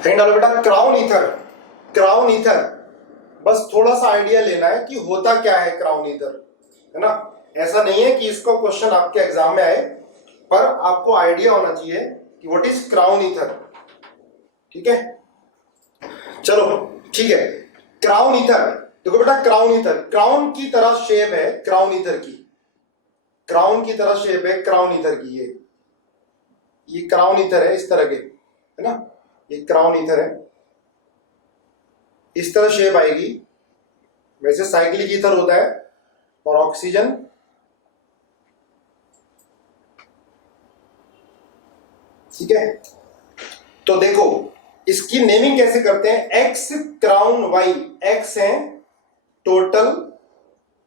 कहीं डालो बेटा क्राउन ईथर। क्राउन ईथर, बस थोड़ा सा आइडिया लेना है कि होता क्या है क्राउन ईथर, है ना। ऐसा नहीं है कि इसका क्वेश्चन आपके एग्जाम में आए, पर आपको आइडिया होना चाहिए कि व्हाट इज क्राउन ईथर। ठीक है, चलो ठीक है। क्राउन ईथर, देखो बेटा क्राउन ईथर क्राउन की तरह शेप है, क्राउन ईथर की, क्राउन की तरह शेप है क्राउन ईथर की। ये क्राउन ईथर है इस तरह के, है ना। ये क्राउन ईथर है, इस तरह शेप आएगी। वैसे साइक्लिक ईथर होता है और ऑक्सीजन ठीक है। तो देखो इसकी नेमिंग कैसे करते हैं, एक्स क्राउन वाई। एक्स है total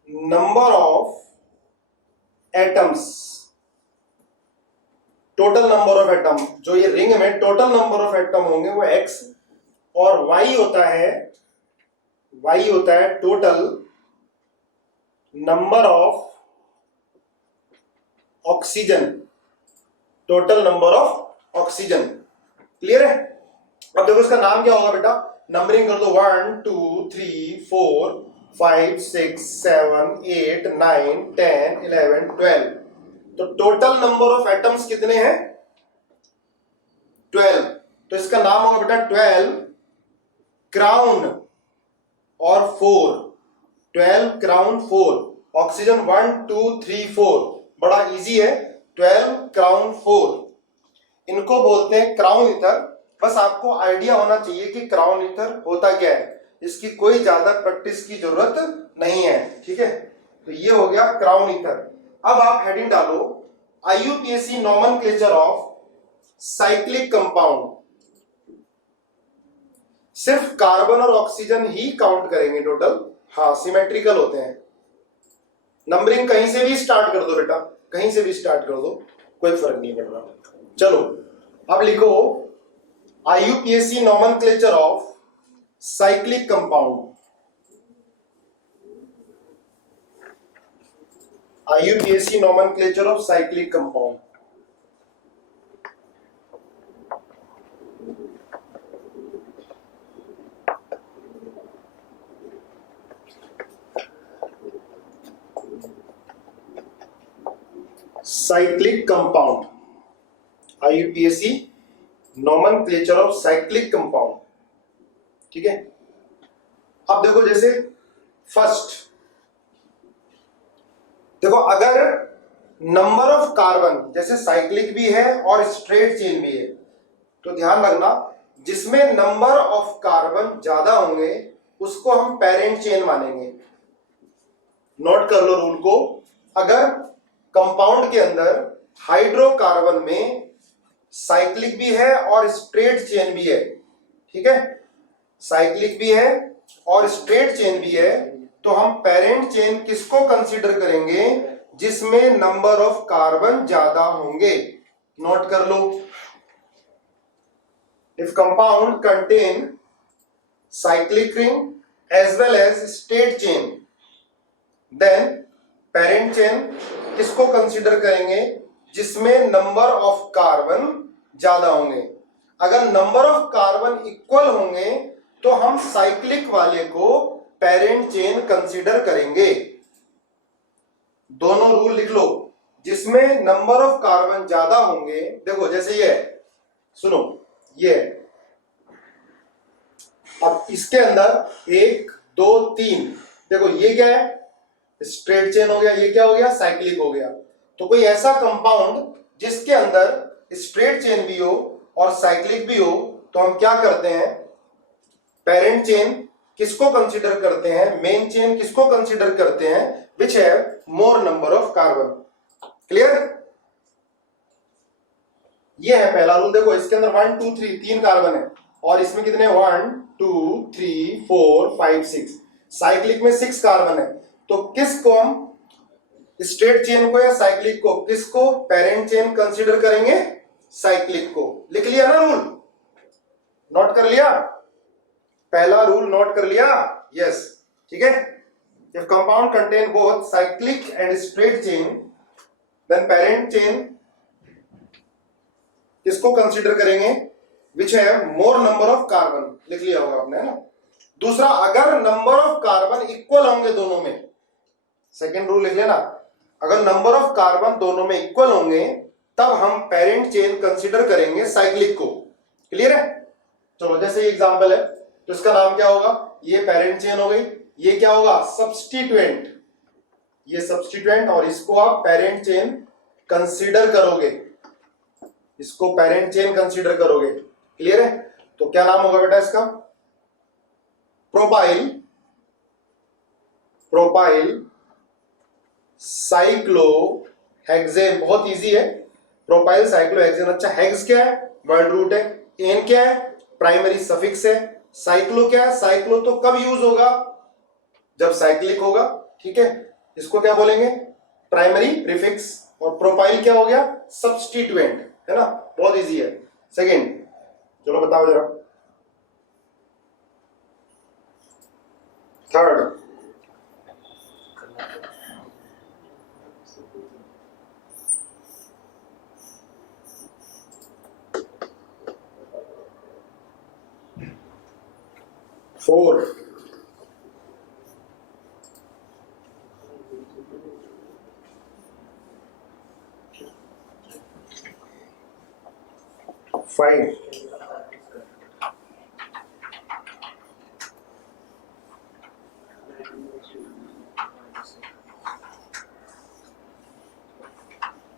number of atoms, total number of atom, जो ये रिंग में टोटल नंबर ऑफ एटम होंगे वो एक्स, और वाई होता है, वाई होता है total number of oxygen, total number of oxygen. Clear है। अब देखो इसका नाम क्या होगा बेटा, नंबरिंग कर दो 1 2 3 4 5 6 7 8 9 10 11 12। तो टोटल नंबर ऑफ एटम्स कितने हैं, 12। तो इसका नाम होगा बेटा 12 क्राउन और 4, 12 क्राउन 4। ऑक्सीजन 1 2 3 4, बड़ा इजी है। 12 क्राउन 4 इनको बोलते हैं क्राउन ईथर। बस आपको आइडिया होना चाहिए कि क्राउन ईथर होता क्या है, इसकी कोई ज्यादा प्रैक्टिस की जरूरत नहीं है। ठीक है, तो ये हो गया क्राउन ईथर। अब आप हेडिंग डालो IUPAC nomenclature of cyclic compound. सिर्फ कार्बन और ऑक्सीजन ही काउंट करेंगे टोटल, हाँ सिमेट्रिकल होते हैं। नंबरिंग कहीं से भी स्टार्ट कर दो बेटा, कहीं से भी स्टार्ट कर दो, कोई फर्क नहीं पड़ रहा। चलो अब लिखो IUPAC nomenclature of cyclic compound. IUPAC nomenclature of cyclic compound. Cyclic compound, IUPAC nomenclature of cyclic compound. ठीक है, अब देखो जैसे फर्स्ट देखो, अगर नंबर ऑफ कार्बन जैसे साइक्लिक भी है और स्ट्रेट चेन भी है, तो ध्यान रखना जिसमें नंबर ऑफ कार्बन ज्यादा होंगे उसको हम पेरेंट चेन मानेंगे। नोट कर लो रूल को। अगर कंपाउंड के अंदर हाइड्रोकार्बन में साइक्लिक भी है और स्ट्रेट चेन भी है, ठीक है, साइक्लिक भी है और स्ट्रेट चेन भी है, तो हम पेरेंट चेन किसको कंसीडर करेंगे, जिसमें नंबर ऑफ कार्बन ज्यादा होंगे। नोट कर लो, if compound contain cyclic ring as well as straight chain, then parent chain किसको कंसीडर करेंगे, जिसमें नंबर ऑफ कार्बन ज्यादा होंगे। अगर नंबर ऑफ कार्बन इक्वल होंगे तो हम साइक्लिक वाले को पेरेंट चेन कंसीडर करेंगे। दोनों रूल लिख लो, जिसमें नंबर ऑफ कार्बन ज्यादा होंगे। देखो जैसे ये है, सुनो ये है, अब इसके अंदर 1 2 3, देखो ये क्या है, स्ट्रेट चेन हो गया, ये क्या हो गया, साइक्लिक हो गया। तो कोई ऐसा कंपाउंड जिसके अंदर स्ट्रेट चेन भी हो और साइक्लिक भी हो, तो हम क्या करते हैं, पेरेंट चेन किसको कंसीडर करते हैं, मेन चेन किसको कंसीडर करते हैं, विच have more number of carbon. Clear, ये है पहला रूल। देखो इसके अंदर 1 2 3 3 कार्बन है और इसमें कितने 1 2 3 4 5 6, साइक्लिक में 6 कार्बन है। तो किसको हम, स्ट्रेट चेन को या साइक्लिक को, किसको पेरेंट चेन कंसीडर करेंगे, साइक्लिक को। लिख लिया ना रूल, नोट कर लिया, पहला रूल नोट कर लिया, यस ठीक है। If compound contain both cyclic and straight chain, then parent chain किसको कंसीडर करेंगे, विच है मोर नंबर ऑफ कार्बन, लिख लिया होगा आपने, है ना। दूसरा, अगर नंबर ऑफ कार्बन इक्वल होंगे दोनों में, सेकेंड रूल लिख लेना, अगर नंबर ऑफ कार्बन दोनों में इक्वल होंगे तब हम पेरेंट चेन कंसीडर करेंगे साइक्लिक को। क्लियर है? चलो, जैसे एग्जांपल है तो इसका नाम क्या होगा, ये पेरेंट चेन हो गई, ये क्या होगा, सब्स्टिट्यूएंट, ये सब्स्टिट्यूएंट, और इसको आप पेरेंट चेन कंसीडर करोगे, इसको पेरेंट चेन कंसीडर करोगे। क्लियर है? तो क्या नाम होगा बेटा इसका, प्रोपाइल, प्रोपाइल साइक्लोहेक्सेन। बहुत इजी है, प्रोपाइल साइक्लोहेक्सेन। अच्छा, हेक्स क्या है, वर्ड रूट है, एन क्या है, प्राइमरी सफिक्स है, साइक्लो क्या है, साइक्लो तो कब यूज होगा, जब साइक्लिक होगा। ठीक है, इसको क्या बोलेंगे, प्राइमरी प्रीफिक्स, और प्रोपाइल क्या हो गया, सब्स्टिट्यूएंट, है ना। बहुत इजी है। सेकेंड, चलो बताओ जरा। Third, four, five,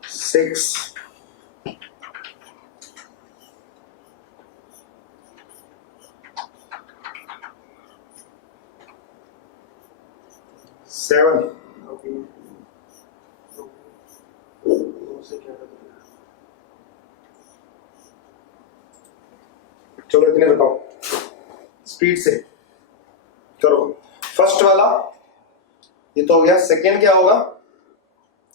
six, seven, चलो इतने बताओ, स्पीड से करो। फर्स्ट वाला ये तो हो गया। सेकेंड क्या होगा,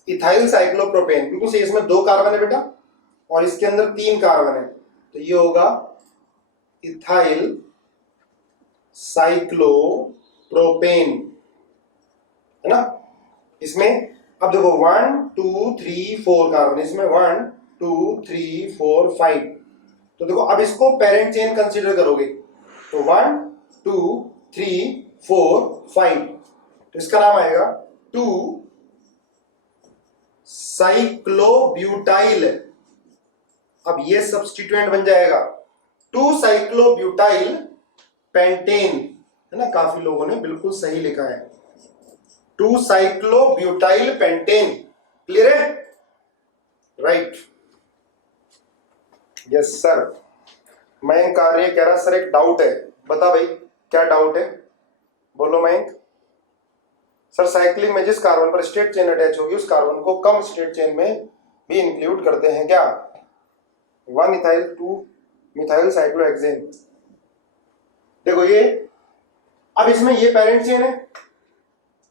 इथाइल साइक्लोप्रोपेन। बिल्कुल सही, इसमें 2 कार्बन है बेटा और इसके अंदर 3 कार्बन है, तो ये होगा इथाइल साइक्लोप्रोपेन, है ना। इसमें अब देखो 1 2 3 4 कार्बन, इसमें 1 2 3 4 5। तो देखो अब इसको पेरेंट चेन कंसीडर करोगे तो 1 2 3 4 5, तो इसका नाम आएगा 2 साइक्लोब्यूटाइल। अब ये सब्स्टिट्यूएंट बन जाएगा 2 साइक्लोब्यूटाइल पेंटेन, है ना। काफी लोगों ने बिल्कुल सही लिखा है, 2 साइक्लोब्यूटाइल पेंटेन। क्लियर है? Right, yes sir. मयंक कार्य कह रहा सर एक डाउट है, बता भाई क्या डाउट है, बोलो मयंक। सर साइक्लिक में जिस कार्बन पर स्ट्रेट चेन अटैच होगी उस कार्बन को कम स्ट्रेट चेन में भी इंक्लूड करते हैं क्या, 1 इथाइल 2 मिथाइल साइक्लोहेक्सेन। देखो ये, अब इसमें ये पेरेंट चेन है,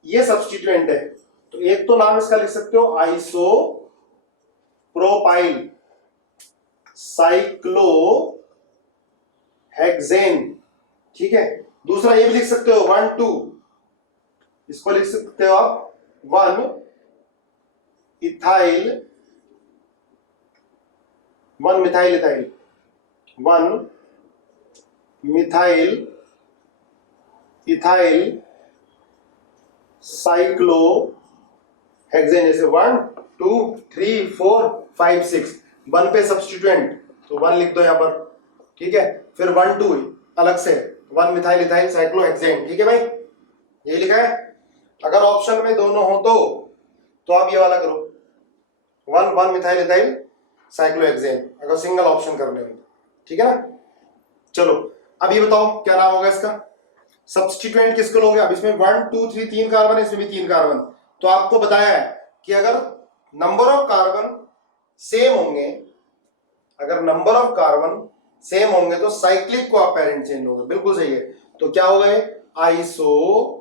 ये सब्स्टिट्यूएंट है, तो एक तो नाम इसका लिख सकते हो आइसो प्रोपाइल साइक्लोहेक्सेन। ठीक है, दूसरा ये भी लिख सकते हो 1 2, इसको लिख सकते हो आप 1 ethyl 1 methyl ethyl 1 methyl ethyl cyclohexane. जैसे 1 2 3 4 5 6, 1 पे सब्स्टिट्यूएंट तो 1 लिख दो यहां पर। ठीक है, फिर 1 2 अलग से 1 मिथाइल इथाइल साइक्लोहेक्सेन। ठीक है भाई, यही लिखा है। अगर ऑप्शन में दोनों हो तो आप ये वाला करो 1 मिथाइल इथाइल साइक्लोहेक्सेन, अगर सिंगल ऑप्शन करने हो। ठीक है ना। चलो अब ये बताओ क्या नाम होगा इसका, सब्स्टिट्यूएंट किसको लोगे। अब इसमें 1 2 3 3 कार्बन है, इसमें भी 3 कार्बन, तो आपको बताया है कि अगर नंबर ऑफ कार्बन सेम होंगे, अगर नंबर ऑफ कार्बन सेम होंगे तो साइक्लिक को आप पेरेंट चेन लोगे। बिल्कुल सही है। तो क्या होगा ये, iso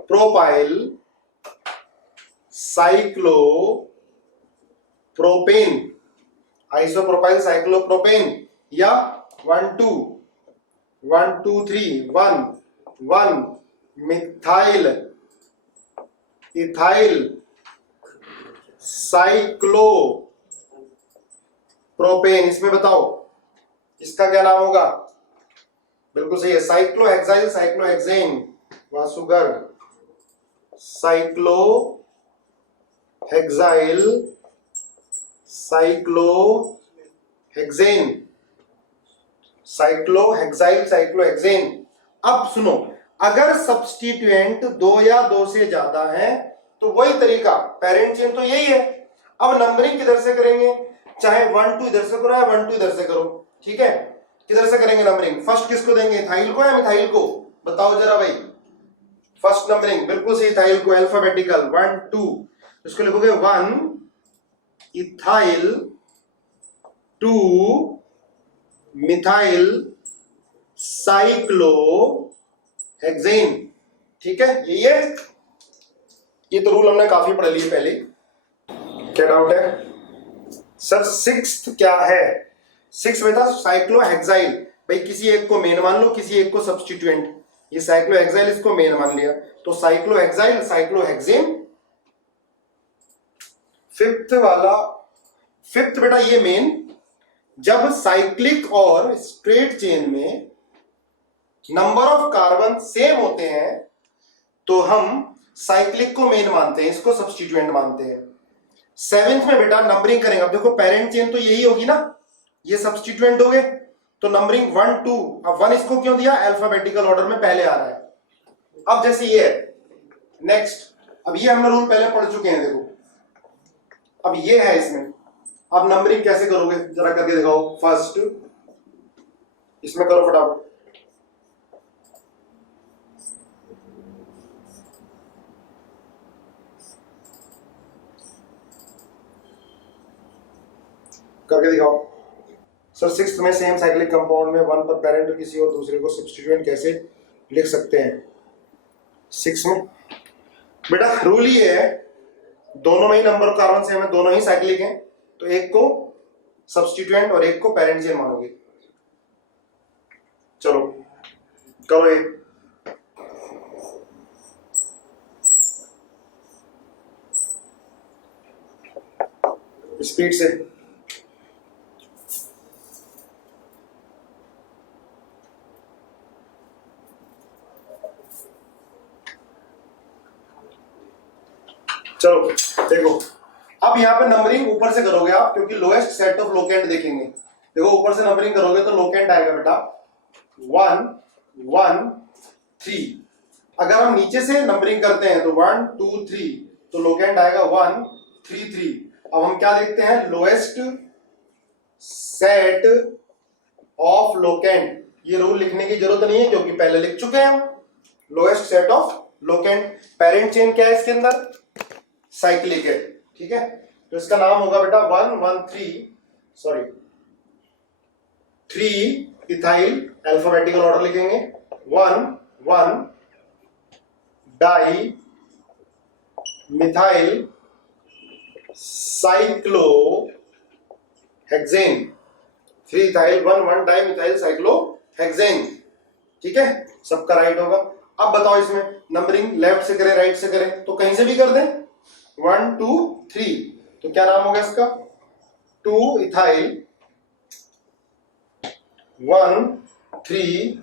propyl cyclopropane, isopropyl cyclopropane, या 1 2 1 2 3 1 1 मिथाइल इथाइल साइक्लोप्रोपेन। इसमें बताओ इसका क्या नाम होगा? बिल्कुल सही है, cyclohexyl cyclohexane. Vasugar, cyclohexyl cyclohexane, cyclohexyl cyclohexane. अब सुनो, अगर सब्स्टिट्यूएंट दो या दो से ज्यादा है तो वही तरीका, पेरेंट चेन तो यही है। अब नंबरिंग किधर से करेंगे? चाहे 1 2 इधर से करो या 1 2 इधर से करो, ठीक है। किधर से करेंगे नंबरिंग? फर्स्ट किसको देंगे, इथाइल को या मिथाइल को? बताओ जरा भाई। फर्स्ट नंबरिंग बिल्कुल सही, इथाइल को, अल्फाबेटिकल 1 2। इसको लिखोगे 1 इथाइल 2 मिथाइल साइक्लोहेक्सेन, ठीक है। ये तो रूल हमने काफी पढ़ लिए पहले। क्या डाउट है सर? सिक्स्थ क्या है? सिक्स में था साइक्लोहेक्साइल। भाई किसी एक को मेन मान लो, किसी एक को सब्स्टिट्यूएंट। ये साइक्लोहेक्साइल, इसको मेन मान लिया तो साइक्लोहेक्साइल साइक्लोहेक्सेन। फिफ्थ वाला, फिफ्थ बेटा ये मेन, जब साइक्लिक और स्ट्रेट चेन में नंबर ऑफ कार्बन सेम होते हैं तो हम साइक्लिक को मेन मानते हैं, इसको सब्स्टिट्यूएंट मानते हैं। सेवेंथ में बेटा नंबरिंग करेंगे। अब देखो पेरेंट चेन तो यही होगी ना, ये सब्स्टिट्यूएंट हो गए तो नंबरिंग 1 2। अब 1 इसको क्यों दिया? अल्फाबेटिकल ऑर्डर में पहले आ रहा है। अब जैसे ये है नेक्स्ट, अब ये हमने रूल पहले पढ़ चुके हैं, देखो अब ये है इसमें। अब नंबरिंग कैसे करोगे जरा करके दिखाओ। फर्स्ट इसमें करो फटाफट। करके दिखाओ सर। सिक्स्थ में सेम साइक्लिक कंपाउंड में 1 पर पेरेंट और किसी और दूसरे को सब्स्टिट्यूएंट कैसे लिख सकते हैं? सिक्स में बेटा रूल ये है, दोनों में ही नंबर ऑफ कार्बन सेम है, दोनों ही साइक्लिक हैं, तो एक को सब्स्टिट्यूएंट और एक को पेरेंट चेन मानोगे। चलो करो ये। स्पीड से। चलो देखो, अब यहाँ पे नंबरिंग ऊपर से करोगे आप, क्योंकि लोएस्ट सेट ऑफ लोकेंट देखेंगे। देखो ऊपर से नंबरिंग करोगे तो लोकेंट आएगा बेटा 1 1 3। अगर हम नीचे से नंबरिंग करते हैं तो 1 2 3, तो लोकेंट आएगा 1 3 3। अब हम क्या देखते हैं? Lowest set of locant. ये रूल लिखने की जरूरत नहीं है क्योंकि पहले लिख चुके हैं हम। Lowest set of locant, parent chain क्या है इसके अंदर? साइक्लिक है, ठीक है। तो इसका नाम होगा बेटा 1 1 3, सॉरी 3 इथाइल, अल्फाबेटिकल ऑर्डर लिखेंगे 1 1 di methyl cyclohexane, 3 ethyl 1 1 di methyl cyclohexane, ठीक है। सबका राइट होगा। अब बताओ इसमें नंबरिंग लेफ्ट से करें राइट से करें? तो कहीं से भी कर दें। 1 2 3, तो क्या नाम होगा इसका? 2 इथाइल 1 3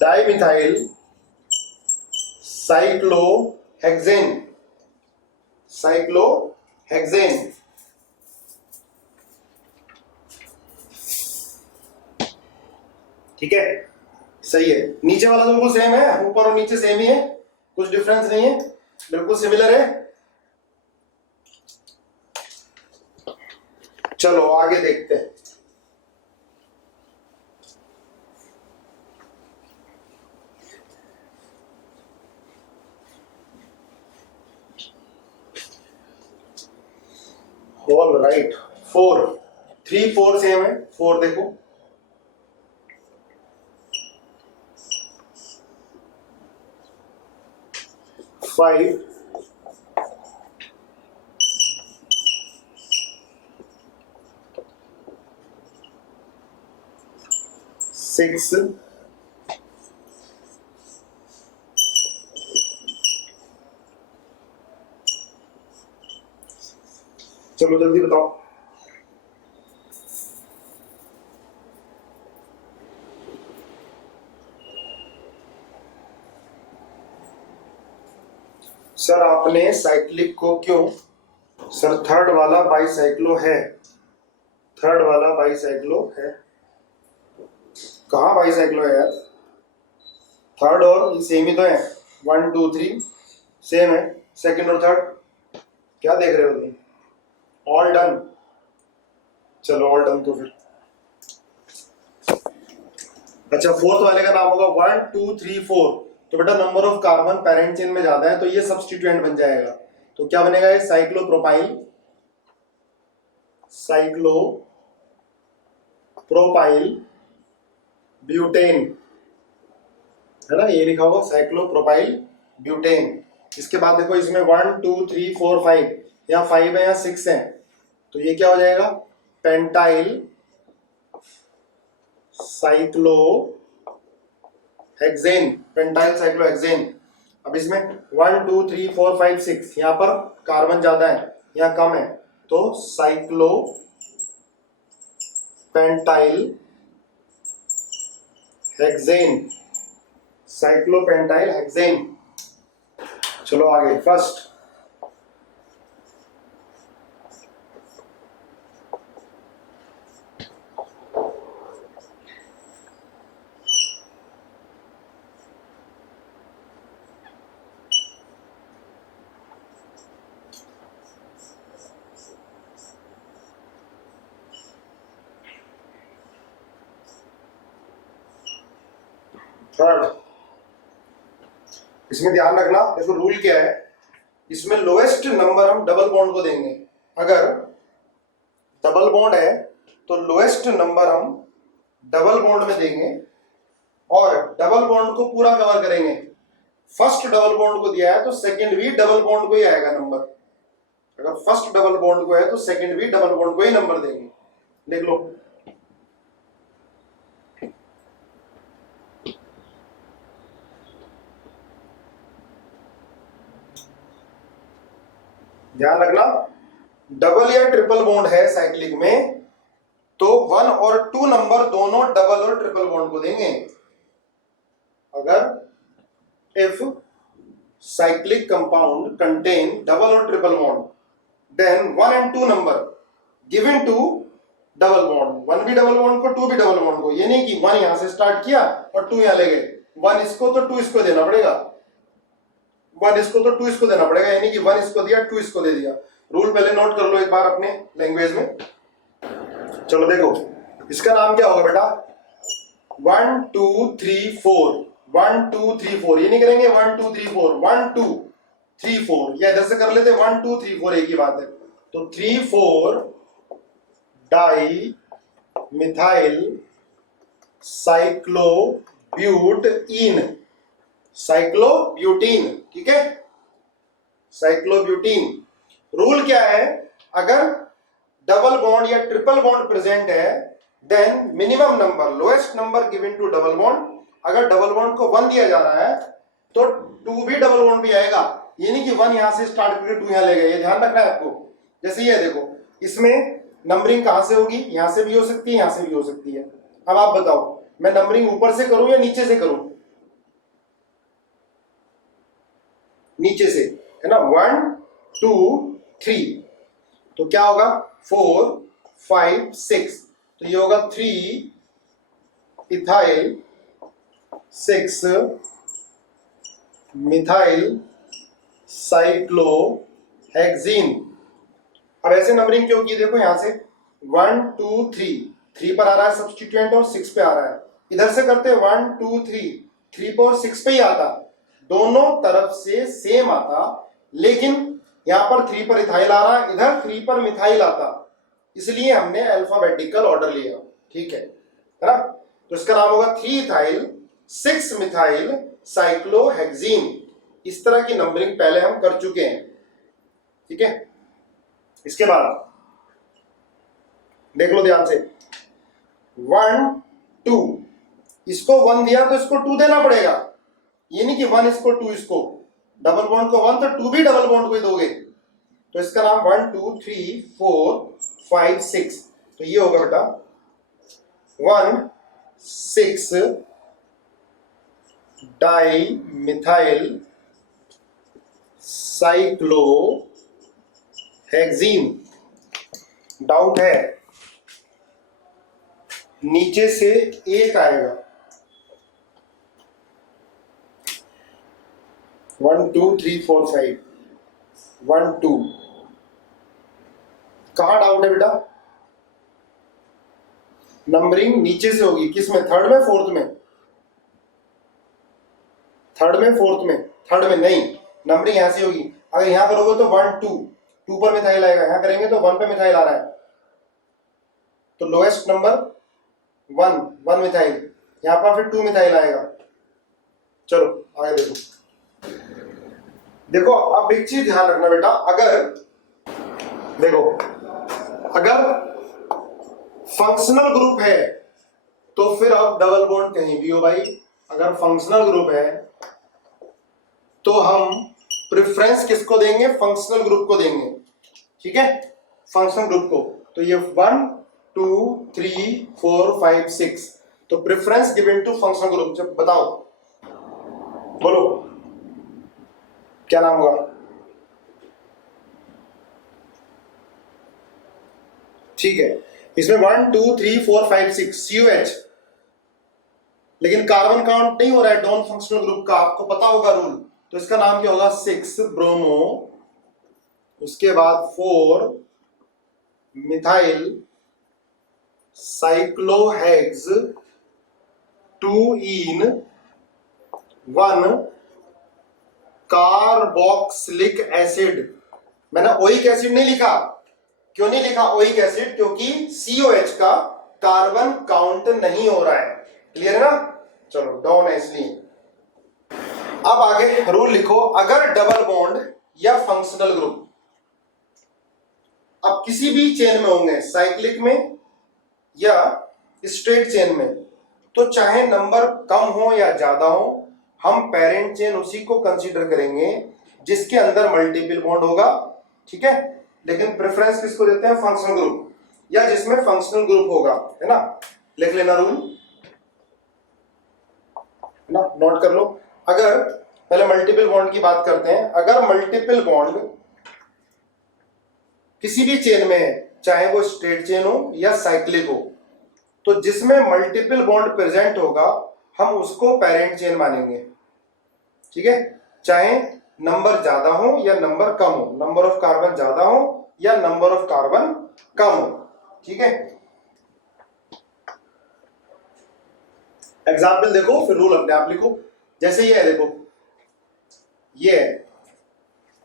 डाइमिथाइल साइक्लोहेक्सेन, साइक्लोहेक्सेन, ठीक है। सही है। नीचे वाला तो बिल्कुल सेम है, ऊपर और नीचे सेम ही है, कुछ डिफरेंस नहीं है, बिल्कुल सिमिलर है। चलो आगे देखते हैं। ऑल राइट, 4 3 4 सेम है। 4 देखो, 5 6 चलो जल्दी बताओ। आपने साइक्लिक को क्यों, सर थर्ड वाला बाईसाइक्लो है, थर्ड वाला बाईसाइक्लो है, कहाँ बाईसाइक्लो है यार, थर्ड और ये सेम ही तो है, 1 2 3 सेम है, सेकंड और थर्ड क्या देख रहे हो तुम, ऑल डन, चलो ऑल डन तो फिर। अच्छा फोर्थ वाले का नाम होगा 1 2 3 4, तो बेटा number of carbon parent chain में ज्यादा है तो ये सब्स्टिट्यूएंट बन जाएगा, तो क्या बनेगा ये साइक्लोप्रोपाइल, साइक्लोप्रोपाइल ब्यूटेन, है ना, ये लिखा होगा साइक्लोप्रोपाइल ब्यूटेन। इसके बाद देखो इसमें 1 2 3 4 5, यहाँ 5 है यहाँ 6 है, तो ये क्या हो जाएगा पेंटाइल साइक्लोहेक्सेन, पेंटाइल साइक्लोहेक्सेन। अब इसमें 1 2 3 4 5 6, यहाँ पर कार्बन ज्यादा है यहाँ कम है, तो साइक्लो पेंटाइल हेक्सेन, साइक्लोपेंटाइल हेक्सेन। चलो आगे फर्स्ट, थर्ड, इसमें ध्यान रखना, देखो रूल क्या है, इसमें लोएस्ट नंबर हम डबल बॉन्ड को देंगे, अगर डबल बॉन्ड है तो लोएस्ट नंबर हम डबल बॉन्ड में देंगे और डबल बॉन्ड को पूरा कवर करेंगे, फर्स्ट डबल बॉन्ड को दिया है तो सेकंड भी डबल बॉन्ड को ही आएगा नंबर, अगर फर्स्ट डबल बॉन्ड को है तो सेकंड भी डबल बॉन्ड को ही नंबर देंगे, देख लो। ध्यान रखना डबल या ट्रिपल बॉन्ड है साइक्लिक में तो 1 और 2 नंबर दोनों डबल और ट्रिपल बॉन्ड को देंगे, अगर if cyclic compound contain double और triple bond then 1 and 2 number given to double bond, 1 भी डबल बॉन्ड को 2 भी डबल बॉन्ड को, ये नहीं कि 1 यहां से स्टार्ट किया और 2 यहां ले गए, 1 इसको तो 2 इसको देना पड़ेगा, 1 इसको तो 2 इसको देना पड़ेगा, यानी कि 1 इसको दिया 2 इसको दे दिया। रूल पहले नोट कर लो एक बार अपने लैंग्वेज में। चलो देखो इसका नाम क्या होगा बेटा 1 2 3 4, 1 2 3 4, ये नहीं करेंगे 1 2 3 4, 1 2 3 4, या इधर से कर लेते 1 2 3 4, एक ही बात है, तो 3 4 डाई मिथाइल साइक्लोब्यूटीन, साइक्लोब्यूटीन, ठीक है, साइक्लोब्यूटीन। रूल क्या है, अगर डबल बॉन्ड या ट्रिपल बॉन्ड प्रेजेंट है then minimum number lowest number given to double bond, अगर डबल बॉन्ड को 1 दिया जा रहा है तो 2 भी डबल बॉन्ड भी आएगा, ये नहीं कि 1 यहां से स्टार्ट करके 2 यहां ले गए, ये ध्यान रखना है आपको। जैसे ये देखो इसमें नंबरिंग कहां से होगी, यहां से भी हो सकती है यहां से भी हो सकती है, अब आप बताओ मैं नंबरिंग ऊपर से करूं या नीचे से करूं, नीचे से, है ना, 1 2 3, तो क्या होगा 4 5 6, तो ये होगा 3 इथाइल 6 मिथाइल साइक्लोहेक्सीन। अब ऐसे नंबरिंग क्यों की, देखो यहां से 1 2 3, 3 पर आ रहा है सब्स्टिट्यूएंट और 6 पे आ रहा है, इधर से करते 1 2 3, 3 पर और 6 पे ही आता, दोनों तरफ से सेम आता, लेकिन यहां पर 3 पर इथाइल आ रहा है, इधर 3 पर मिथाइल आता, इसलिए हमने अल्फाबेटिकल ऑर्डर लिया, ठीक है ना, तो इसका नाम होगा 3 इथाइल 6 मिथाइल साइक्लोहेक्सीन। इस तरह की नंबरिंग पहले हम कर चुके हैं, ठीक है। इसके बाद देख लो ध्यान से 1 2, इसको 1 दिया तो इसको 2 देना पड़ेगा, ये नहीं कि 1 इसको 2 इसको, डबल बॉन्ड को 1 तो 2 भी डबल बॉन्ड को ही दोगे, तो इसका नाम 1 2 3 4 5 6, तो ये होगा बेटा 1 6 डाई मिथाइल साइक्लोहेक्सीन, डाउट है, नीचे से एक आएगा, 1 2 3 4 5, 1 2, कहाँ डाउट है बेटा? नंबरिंग नीचे से होगी, किस में, थर्ड में फोर्थ में? थर्ड में फोर्थ में? थर्ड में नहीं, नंबरिंग यहां से होगी। अगर यहां करोगे तो 1 2, 2 पर मिथाइल आएगा, यहां करेंगे तो 1 पे मिथाइल आ रहा है, तो लोएस्ट नंबर 1 मिथाइल, यहां पर फिर 2 मिथाइल आएगा। चलो आगे देखो। देखो अब एक चीज ध्यान रखना बेटा, अगर देखो अगर फंक्शनल ग्रुप है तो फिर अब डबल बॉन्ड कहीं भी हो भाई, अगर फंक्शनल ग्रुप है तो हम प्रेफरेंस किसको देंगे? फंक्शनल ग्रुप को देंगे, ठीक है, फंक्शनल ग्रुप को। तो ये 1 2 3 4 5 6, तो preference given to functional group. जब बताओ, बोलो क्या नाम होगा? ठीक है, इसमें 1 2 3 4 5 6 COH, लेकिन कार्बन काउंट नहीं हो रहा है नॉन फंक्शनल ग्रुप का, आपको पता होगा रूल, तो इसका नाम क्या होगा? 6 ब्रोमो, उसके बाद 4 मिथाइल साइक्लोहेक्स, 2 इन 1 कार्बोक्सिलिक एसिड। मैंने ओइक एसिड नहीं लिखा, क्यों नहीं लिखा ओइक एसिड? क्योंकि COH का कार्बन काउंट नहीं हो रहा है, क्लियर है ना? चलो डाउन है इसलिए। अब आगे रूल लिखो, अगर डबल बॉन्ड या फंक्शनल ग्रुप अब किसी भी चेन में होंगे, साइक्लिक में या स्ट्रेट चेन में, तो चाहे नंबर कम हो या ज्यादा हो, हम पेरेंट चेन उसी को कंसीडर करेंगे जिसके अंदर मल्टीपल बॉन्ड होगा, ठीक है, लेकिन प्रेफरेंस किसको देते हैं? फंक्शनल ग्रुप, या जिसमें फंक्शनल ग्रुप होगा, है ना? लिख लेना रूल, है ना, नोट कर लो। अगर पहले मल्टीपल बॉन्ड की बात करते हैं, अगर मल्टीपल बॉन्ड किसी भी चेन में है, चाहे वो स्ट्रेट चेन हो या साइक्लिक हो, तो जिसमें मल्टीपल बॉन्ड प्रेजेंट होगा हम उसको पेरेंट चेन मानेंगे, ठीक है, चाहे नंबर ज्यादा हो या नंबर कम हो, नंबर ऑफ कार्बन ज्यादा हो या नंबर ऑफ कार्बन कम हो, ठीक है। एग्जाम्पल देखो, फिर रूल अपने आप लिखो। जैसे ये है, देखो ये है,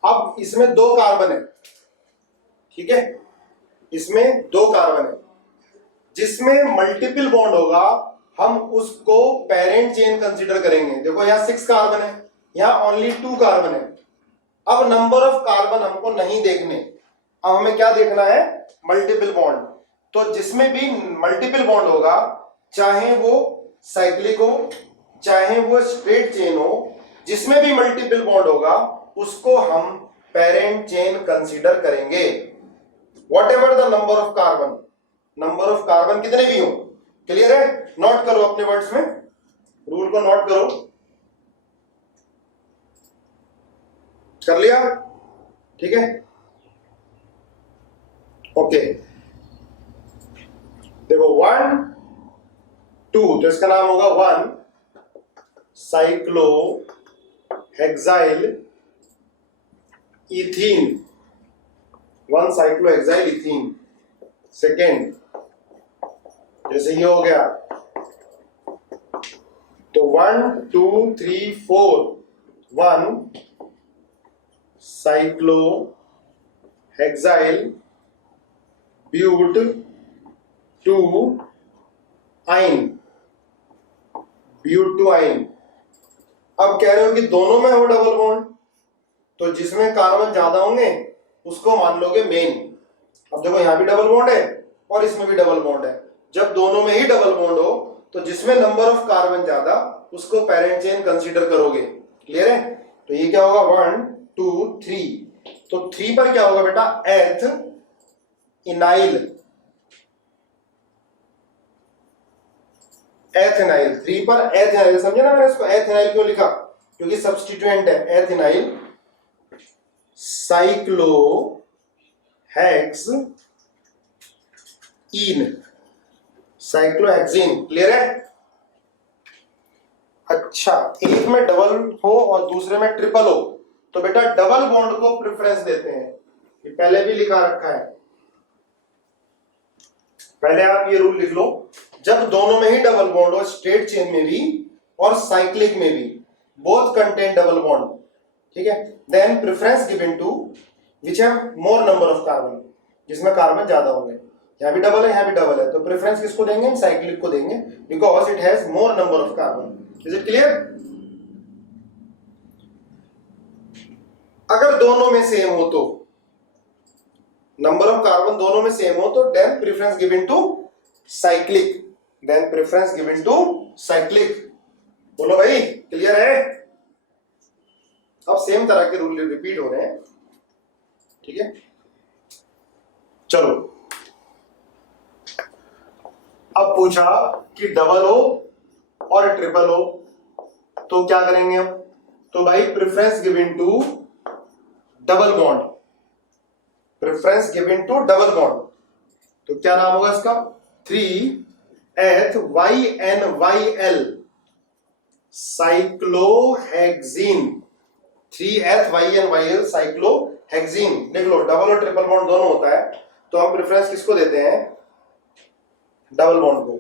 अब इसमें 2 कार्बन है, ठीक है, इसमें 2 कार्बन है, जिसमें मल्टीपल बॉन्ड होगा हम उसको पेरेंट चेन कंसीडर करेंगे। देखो यहाँ 6 कार्बन है, यहाँ ओनली 2 कार्बन है। अब नंबर ऑफ कार्बन हमको नहीं देखने, अब हमें क्या देखना है? Multiple bond. तो जिसमें भी मल्टीपल बॉन्ड होगा, चाहे वो साइक्लिक हो चाहे वो स्ट्रेट चेन हो, जिसमें भी मल्टीपल बॉन्ड होगा उसको हम पेरेंट चेन कंसीडर करेंगे। What ever the number of carbon, number of carbon कितने भी हो, क्लियर है? नोट करो अपने वर्ड्स में, रूल को नोट करो, कर लिया? ठीक है, ओके। देखो 1 2, तो इसका नाम होगा 1 cyclohexyl ethene, 1 cyclohexyl ethene. Second, जैसे ये हो गया, तो 1 2 3 4 1 साइक्लोहेक्साइल ब्यूट 2 आइन, ब्यूट 2 आइन। अब कह रहे हो कि दोनों में हो डबल बॉन्ड, तो जिसमें कार्बन ज्यादा होंगे उसको मान लोगे मेन। अब देखो यहां भी डबल बॉन्ड है और इसमें भी डबल बॉन्ड है, जब दोनों में ही डबल बॉन्ड हो तो जिसमें नंबर ऑफ कार्बन ज्यादा उसको पेरेंट चेन कंसीडर करोगे, क्लियर है? तो ये क्या होगा? 1 2 3, तो 3 पर क्या होगा बेटा? एथ इनाइल, एथेनाइल, 3 पर एथेनाइल, समझे ना मैंने इसको एथेनाइल क्यों लिखा? क्योंकि सब्स्टिट्यूएंट है एथेनाइल, साइक्लोहेक्सीन, साइक्लोहेक्सीन। क्लियर है? अच्छा, एक में डबल हो और दूसरे में ट्रिपल हो तो बेटा डबल बॉन्ड को प्रेफरेंस देते हैं। ये पहले भी लिखा रखा है, पहले आप ये रूल लिख लो, जब दोनों में ही डबल बॉन्ड हो, स्ट्रेट चेन में भी और साइक्लिक में भी, बोथ कंटेन डबल बॉन्ड, ठीक है, then preference given to which have more number of carbon, जिसमें कार्बन ज्यादा होंगे। यहाँ भी डबल है, यहाँ भी डबल है, तो प्रेफरेंस किसको देंगे? हम साइक्लिक को देंगे, because it has more number of carbon. Is it clear? अगर दोनों में सेम हो तो, नंबर ऑफ कार्बन दोनों में सेम हो तो then preference given to cyclic, then preference given to cyclic. बोलो भाई, क्लियर है? अब सेम तरह के रूल रिपीट हो रहे हैं, ठीक है। चलो, अब पूछा कि डबल हो और ट्रिपल हो तो क्या करेंगे हम? तो भाई preference given to double bond, preference given to double bond, तो क्या नाम होगा इसका? 3HYNYL cyclohexene, 3HYNYL cyclohexene. देख लो, डबल और ट्रिपल बॉन्ड दोनों होता है, तो हम प्रेफरेंस किसको देते हैं? डबल बॉन्ड को।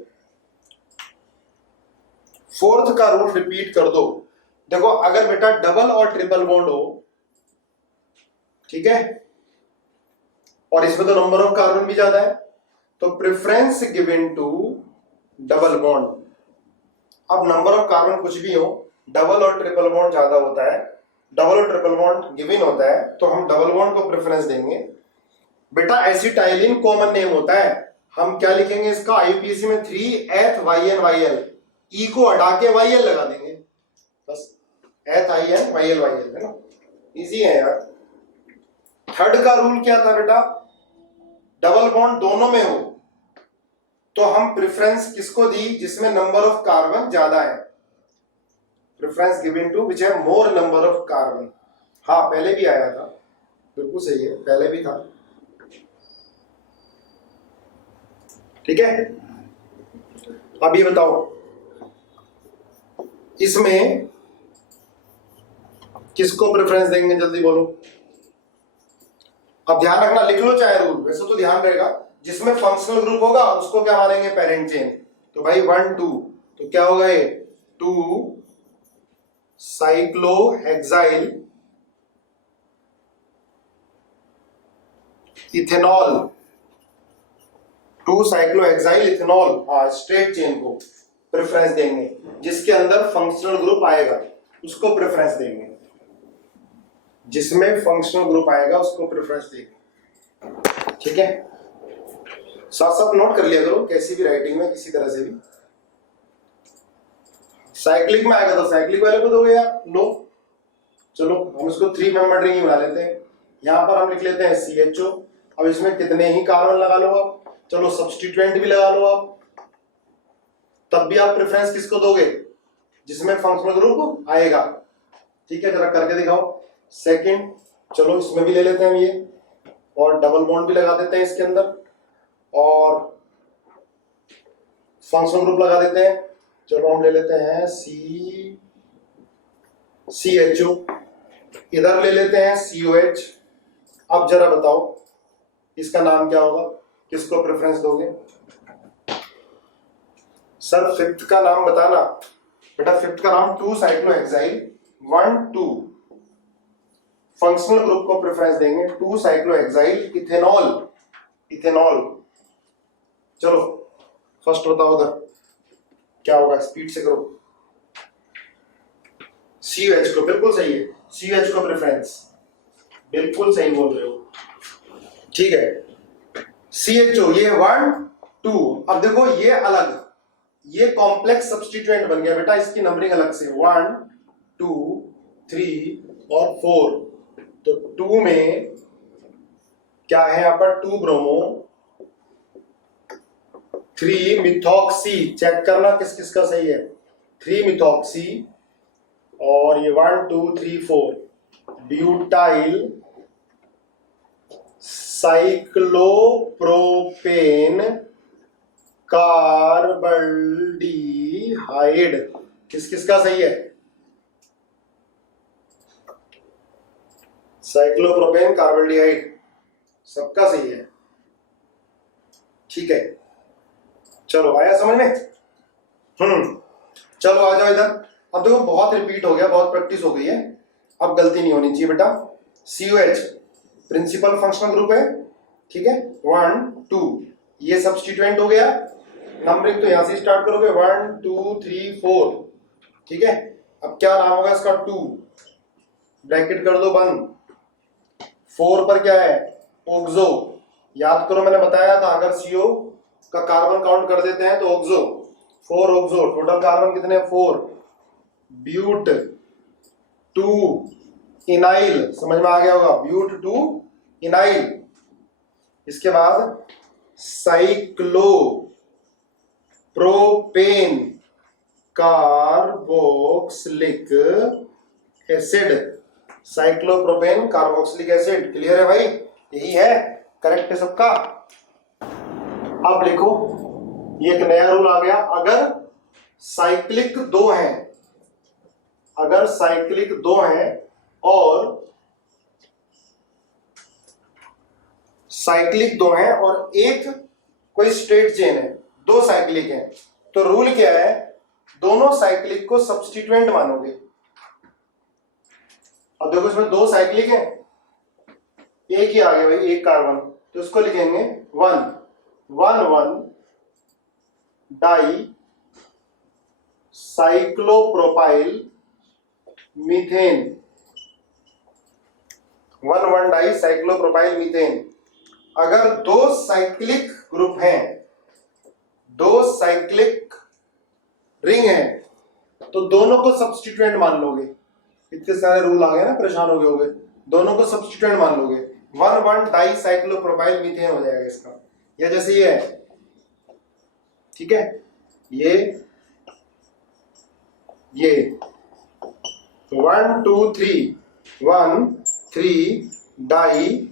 फोर्थ का रूल रिपीट कर दो। देखो, अगर बेटा डबल और ट्रिपल बॉन्ड हो, ठीक है, और इसमें तो नंबर ऑफ कार्बन भी ज्यादा है, तो preference given to double bond. अब नंबर ऑफ कार्बन कुछ भी हो, डबल और ट्रिपल बॉन्ड ज्यादा होता है, डबल और ट्रिपल बॉन्ड गिवन होता है, तो हम डबल बॉन्ड को प्रेफरेंस देंगे। बेटा एसिटाइलिन कॉमन नेम होता है, हम क्या लिखेंगे इसका? आईयूपीएसी में 3HYNYL, ई को हटा के YL लगा देंगे, बस HYNYL है ना, इजी है यार। थर्ड का रूल क्या था बेटा? डबल बॉन्ड दोनों में हो तो हम प्रेफरेंस किसको दी? जिसमें नंबर ऑफ कार्बन ज्यादा है, preference given to which have more number of carbon. हाँ, पहले भी आया था, बिल्कुल सही है, पहले भी था, ठीक है। अब ये बताओ, इसमें किसको प्रेफरेंस देंगे? जल्दी बोलो। अब ध्यान रखना, लिख लो चाहे रूल, वैसे तो ध्यान रहेगा, जिसमें फंक्शनल ग्रुप होगा उसको क्या मानेंगे? Parent chain. तो भाई 1 2, तो क्या होगा ये? 2 साइक्लोहेक्साइल इथेनॉल, 2 साइक्लोहेक्साइल इथेनॉल, हाँ, स्ट्रेट चेन को प्रेफरेंस देंगे, जिसके अंदर फंक्शनल ग्रुप आएगा उसको प्रेफरेंस देंगे, जिसमें फंक्शनल ग्रुप आएगा उसको प्रेफरेंस देंगे, ठीक है। साथ साथ नोट कर लिया करो, कैसी भी राइटिंग में किसी तरह से भी। साइक्लिक में आएगा तो साइक्लिक वाले को दोगे यार, लो। चलो हम इसको 3 मेंबर रिंग ही बना लेते हैं, यहां पर हम लिख लेते हैं CHO। अब इसमें कितने ही कार्बन लगा लो आप, चलो सब्स्टिट्यूएंट भी लगा लो आप, तब भी आप प्रेफरेंस किसको दोगे? जिसमें फंक्शनल ग्रुप आएगा, ठीक है। जरा करके दिखाओ। सेकंड, चलो इसमें भी ले लेते हैं ये, और डबल बॉन्ड भी लगा देते हैं इसके अंदर, और फंक्शनल ग्रुप लगा देते हैं। चलो हम ले लेते हैं CHO, इधर ले लेते हैं COH। अब जरा बताओ इसका नाम क्या होगा? किसको प्रेफरेंस दोगे? सर फिफ्थ का नाम बताना बेटा। फिफ्थ का नाम 2 साइक्लोहेक्साइल 1 2, फंक्शनल ग्रुप को प्रेफरेंस देंगे 2 साइक्लोहेक्साइल इथेनॉल, इथेनॉल। चलो फर्स्ट बताओ उधर क्या होगा, स्पीड से करो। COH को, बिल्कुल सही है, COH को प्रेफरेंस, बिल्कुल सही बोल रहे हो, ठीक है। CHO ये 1 2, अब देखो ये अलग, ये कॉम्प्लेक्स सब्स्टिट्यूएंट बन गया बेटा, इसकी नंबरिंग अलग से 1 2 3 और 4। तो 2 में क्या है यहाँ पर? 2 ब्रोमो, 3 मिथॉक्सी, चेक करना किस किस का सही है। 3 मिथॉक्सी, और ये 1 2 3 4 ब्यूटाइल साइक्लोप्रोपेन कार्बल्डिहाइड। किस किस का सही है? साइक्लोप्रोपेन कार्बल्डिहाइड सबका सही है। ठीक है, चलो आया समझ में? चलो आ जाओ इधर। अब देखो बहुत रिपीट हो गया, बहुत प्रैक्टिस हो गई है, अब गलती नहीं होनी चाहिए बेटा। COH प्रिंसिपल फंक्शनल ग्रुप है, ठीक है, 1 2 ये सब्स्टिट्यूएंट हो गया। नंबरिंग तो यहां से स्टार्ट करोगे 1 2 3 4, ठीक है। अब क्या नाम होगा इसका? 2 ब्रैकेट कर दो बंद। 4 पर क्या है? ऑक्सो। याद करो मैंने बताया था अगर CO का कार्बन काउंट कर देते हैं तो ऑक्सो, 4 ऑक्सो। टोटल कार्बन कितने? 4। ब्यूट 2 इनाइल, समझ में आ गया होगा, ब्यूट 2 इनाइल। इसके बाद cyclo propane carboxylic acid, cyclopropane carboxylic acid. Clear है भाई? यही है, करेक्ट है सबका। अब लिखो, ये एक नया रूल आ गया। अगर साइक्लिक 2 हैं, अगर साइक्लिक 2 हैं और साइक्लिक 2 हैं और एक कोई स्ट्रेट चेन है, 2 साइक्लिक हैं, तो रूल क्या है? दोनों साइक्लिक को सब्स्टिट्यूएंट मानोगे। अब देखो इसमें 2 साइक्लिक हैं, एक ही आ गया भाई, एक कार्बन, तो इसको लिखेंगे 1 1 1 di cyclopropyl methane, 1 1 di cyclopropyl methane. अगर 2 साइक्लिक ग्रुप हैं, 2 साइक्लिक रिंग है, तो दोनों को सब्स्टिट्यूएंट मान लोगे। इतने सारे रूल आ गए ना, परेशान हो गए होगे। दोनों को सब्स्टिट्यूएंट मान लोगे, 1 1 डाई साइक्लोप्रोपाइल मीथेन हो जाएगा इसका। या जैसे ये है, ठीक है, ये 1 2 3 1 3 di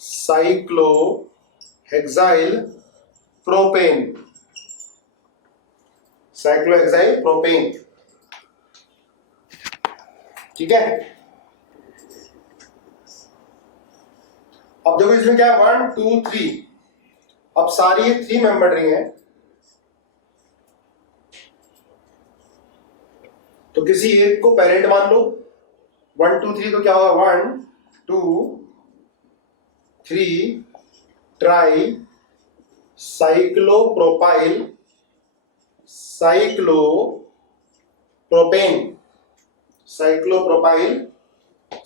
cyclo hexyl propane, cyclohexyl propane, ठीक है। अब देखो इसमें क्या है, 1 2 3, अब सारी ये 3 मेंबर रिंग है, तो किसी एक को पेरेंट मान लो। 1 2 3 तो क्या होगा? 1 2 3 try cyclopropyl cyclopropane, cyclopropyl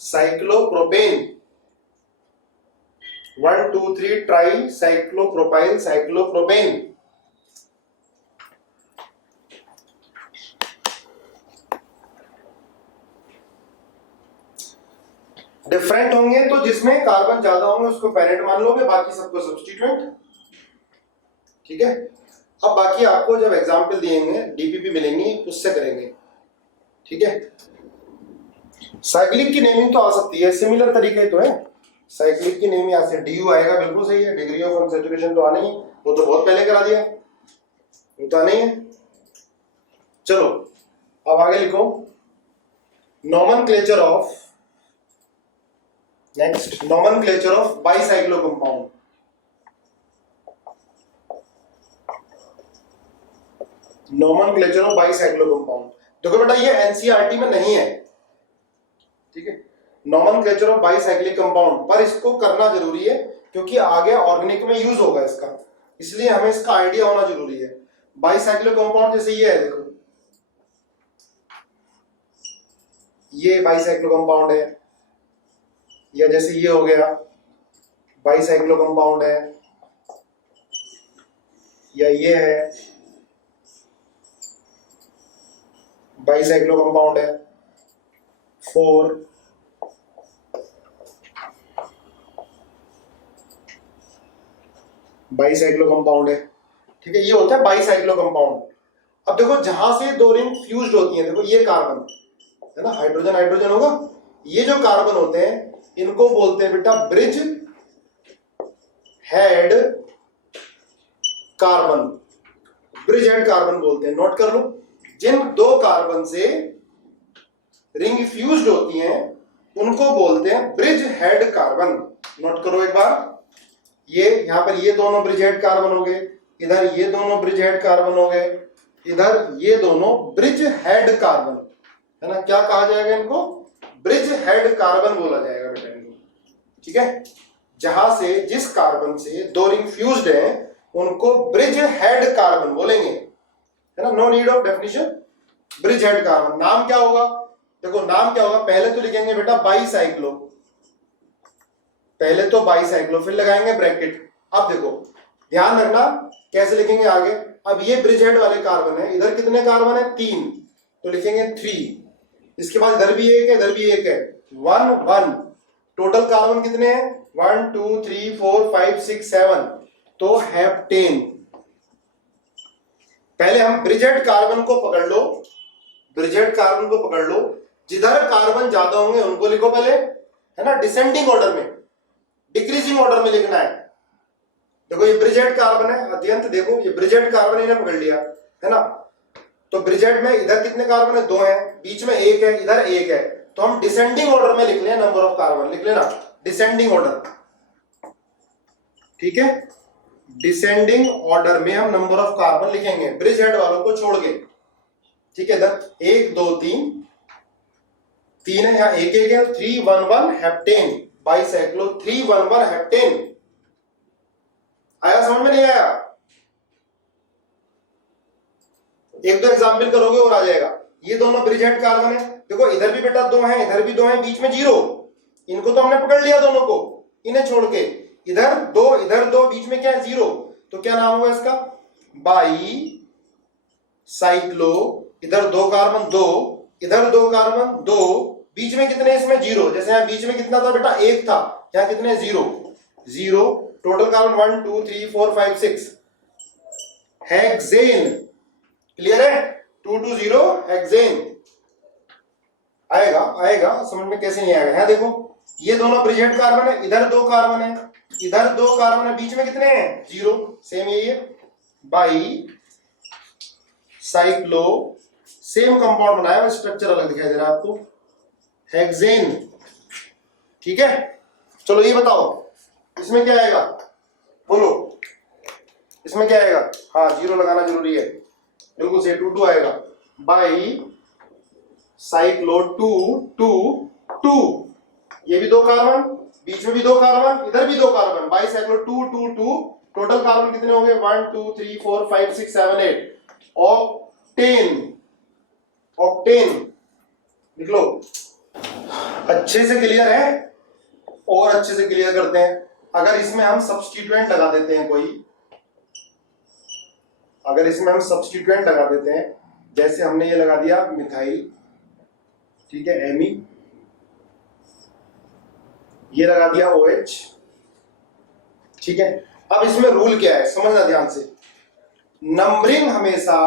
cyclopropane, 1 2 3 try cyclopropyl cyclopropane. Different होंगे तो जिसमें कार्बन ज्यादा होंगे उसको पेरेंट मान लोगे, बाकी सबको सब्स्टिट्यूएंट, ठीक है। अब बाकी आपको जब एग्जाम्पल दिएंगे, डीपीपी मिलेंगी, उससे करेंगे, ठीक है। साइक्लिक की नेमिंग तो आ सकती है, सिमिलर तरीके तो है। साइक्लिक की नेमिंग यहां से DU आएगा, बिल्कुल सही है। डिग्री ऑफ अनसैचुरेशन तो आना ही, वो तो बहुत पहले करा दिया, होता नहीं है। चलो अब आगे लिखो, nomenclature of, next nomenclature of bicyclo compound. Nomenclature of bicyclo compound, देखो बेटा ये एनसीईआरटी में नहीं है, ठीक है। नॉमेनक्लेचर ऑफ बाईसाइक्लिक कंपाउंड, पर इसको करना जरूरी है क्योंकि आगे ऑर्गेनिक में यूज होगा इसका, इसलिए हमें इसका आइडिया होना जरूरी है। बाईसाइक्लिक कंपाउंड जैसे ये है, देखो ये बाईसाइक्लो कंपाउंड है, या जैसे ये हो गया बाईसाइक्लो कंपाउंड है, या ये है बाईसाइक्लो कंपाउंड है 4, बाईसाइक्लो कंपाउंड है, ठीक है। ये होता है बाईसाइक्लो कंपाउंड। अब देखो जहां से 2 रिंग फ्यूज्ड होती हैं, देखो ये कार्बन है ना, हाइड्रोजन हाइड्रोजन होगा, ये जो कार्बन होते हैं इनको बोलते हैं बेटा bridge head carbon, bridge head carbon बोलते हैं। नोट कर लो, जिन दो कार्बन से रिंग फ्यूज्ड होती हैं उनको बोलते हैं ब्रिज हेड कार्बन। नोट करो एक बार, ये यहां पर ये दोनों ब्रिज हेड कार्बन हो गए, इधर ये दोनों ब्रिज हेड कार्बन हो गए, इधर ये दोनों ब्रिज हेड कार्बन, है ना। क्या कहा जाएगा इनको? ब्रिज हेड कार्बन बोला जाएगा बेटा इनको, ठीक है। जहां से जिस कार्बन से दो रिंग फ्यूज्ड हैं उनको ब्रिज हेड कार्बन बोलेंगे, है ना। No need of definition. Bridge head carbon नाम क्या होगा? देखो नाम क्या होगा, पहले तो लिखेंगे बेटा बाईसाइक्लो, पहले तो बाईसाइक्लो, फिर लगाएंगे ब्रैकेट। अब देखो ध्यान रखना कैसे लिखेंगे आगे। अब ये ब्रिज हेड वाले कार्बन है, इधर कितने कार्बन है? 3, तो लिखेंगे 3। इसके बाद इधर भी एक है, इधर भी एक है, 1 1। टोटल कार्बन कितने हैं? 1 2 3 4 5 6 7, तो हेप्टेन। पहले हम ब्रिजेड कार्बन को पकड़ लो, ब्रिजेड कार्बन को पकड़ लो, जिधर कार्बन ज्यादा होंगे उनको लिखो पहले, है ना, डिसेंडिंग ऑर्डर में, डिक्रीजिंग ऑर्डर में लिखना है। देखो ये ब्रिजेड कार्बन है, अत्यंत देखो ये ब्रिजेड कार्बन इन्हें पकड़ लिया, है ना। तो ब्रिजेड में इधर कितने कार्बन है? 2 है, बीच में 1 है, इधर 1 है, तो हम डिसेंडिंग ऑर्डर में लिख लें, नंबर ऑफ कार्बन लिख लेना, डिसेंडिंग ऑर्डर, ठीक है। डिसेंडिंग ऑर्डर में हम नंबर ऑफ कार्बन लिखेंगे ब्रिज हेड वालों को छोड़ के, ठीक है। इधर 1 2 3 3 है, यहाँ 1 1 है, 3 1 1 हेप्टेन, बाईसाइक्लो 3 1 1 हेप्टेन। आया समझ में? नहीं आया? एक दो एग्जाम्पल करोगे और आ जाएगा। ये दोनों ब्रिज हेड कार्बन है, देखो इधर भी बेटा 2 है, इधर भी 2 है, बीच में 0, इनको तो हमने पकड़ लिया दोनों को, इन्हें छोड़ के इधर 2 इधर 2, बीच में क्या है? 0, तो क्या नाम होगा इसका? By cyclo. इधर 2 कार्बन 2, इधर 2 कार्बन 2, बीच में कितने? इसमें 0। जैसे यहाँ बीच में कितना था बेटा? 1 था, यहाँ कितने? 0 0। Total carbon 1 2 3 4 5 6, hexane. क्लियर है? 2 2 0 हेक्सेन। आएगा आएगा समझ में, कैसे नहीं आएगा? यहाँ देखो ये दोनों ब्रिज हेड कार्बन है, इधर 2 कार्बन है, इधर 2 कार्बन है, बीच में कितने हैं? 0। सेम यही है, बाई साइक्लो, सेम कंपाउंड बनाया हुआ, स्ट्रक्चर अलग दिखाई दे रहा है आपको, हेक्सेन, ठीक है। चलो ये बताओ इसमें क्या आएगा, बोलो इसमें क्या आएगा? हाँ 0 लगाना जरूरी है, बिल्कुल से 2 2 आएगा, बाई साइक्लो 2 2 2। ये भी 2 कार्बन, बीच में भी 2 कार्बन, इधर भी 2 carbon, by cyclo 2 2 2। Total carbon कितने हो गए? 1 2 3 4 5 6 7 8, ऑक्टेन, ऑक्टेन लिख लो। अच्छे से क्लियर है? और अच्छे से क्लियर करते हैं। अगर इसमें हम सब्स्टिट्यूएंट लगा देते हैं कोई, अगर इसमें हम सब्स्टिट्यूएंट लगा देते हैं, जैसे हमने ये लगा दिया मिथाइल, ठीक है, एमी, ये लगा दिया OH, ठीक है। अब इसमें रूल क्या है समझना ध्यान से। नंबरिंग हमेशा